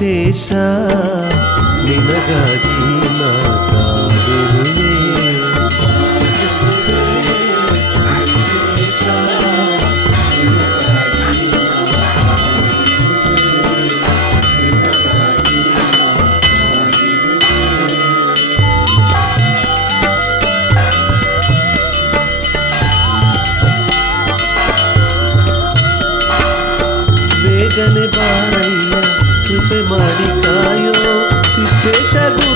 ದೇಶ ನಿನಗಾಗಿ ನಾ ಕಾದಿರುವೆ దిక్కాయో సిద్ధేశగు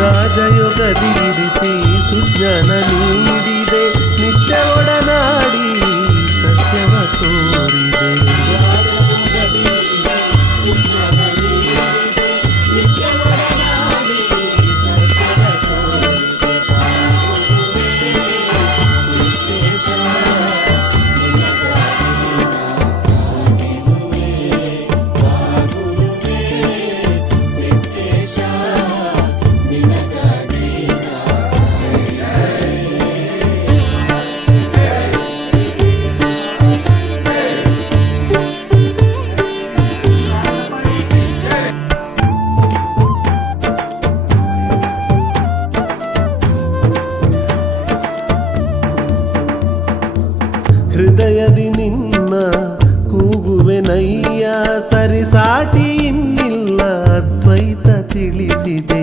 ರಾಜಯುಗದಿ ಇರಿಸಿ ಸುಜ್ಞನ ನೀಡಿದೆ ನಿತ್ಯ ಒಡನಾಡಿ ಸತ್ಯವ ತೋರಿದೆ. ಹೃದಯದಿ ನಿನ್ನ ಕೂಗುವೆನಯ್ಯ ಸರಿಸಾಟಿ ಇನ್ನಿಲ್ಲ ಅದ್ವೈತ ತಿಳಿಸಿದೆ.